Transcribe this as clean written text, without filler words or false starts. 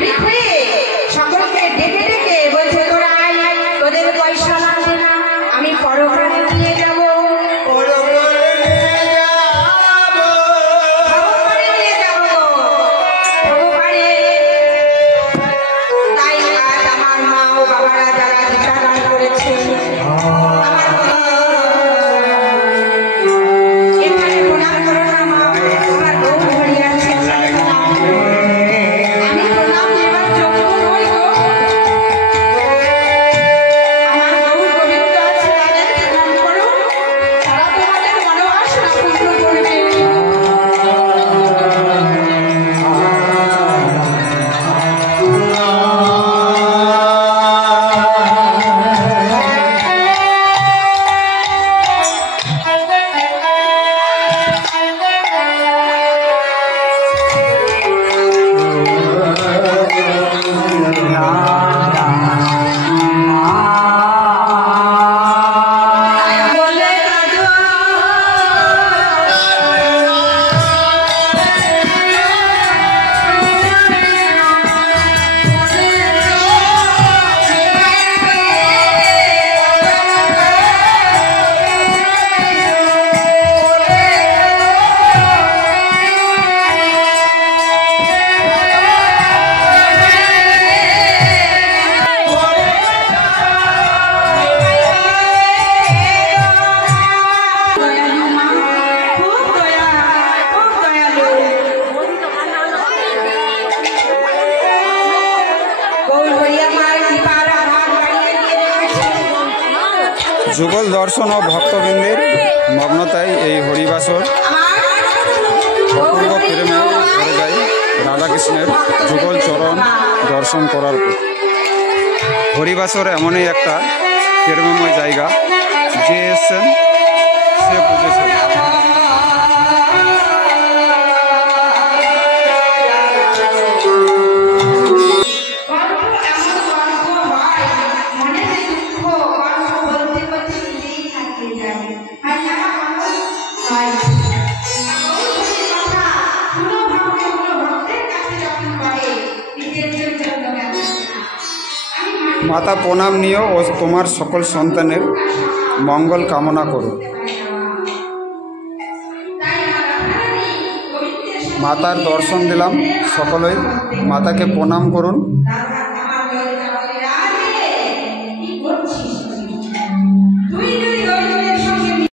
নাবিক হয়ে সকলকে ডেকে ডেকে বলছে তোরা আয়, তোদের পয়সা লাগবে না, আমি পরকালে নিয়ে যাবো। যুগল দর্শন ও ভক্তবৃন্দের মগ্নতায় এই হরিবাসর অপূর্ব প্রেমে ভরে যায় রাধাকৃষ্ণের যুগল চরণ দর্শন করার পর। হরিবাসর এমনই একটা প্রেমময় জায়গা, যে এসছেন সে বুঝেছেন। মাতা প্রণাম নিও ও তোমার সকল সন্তানের মঙ্গল কামনা করো। মাতার দর্শন দিলাম, সকলেই মাতাকে প্রণাম করুন।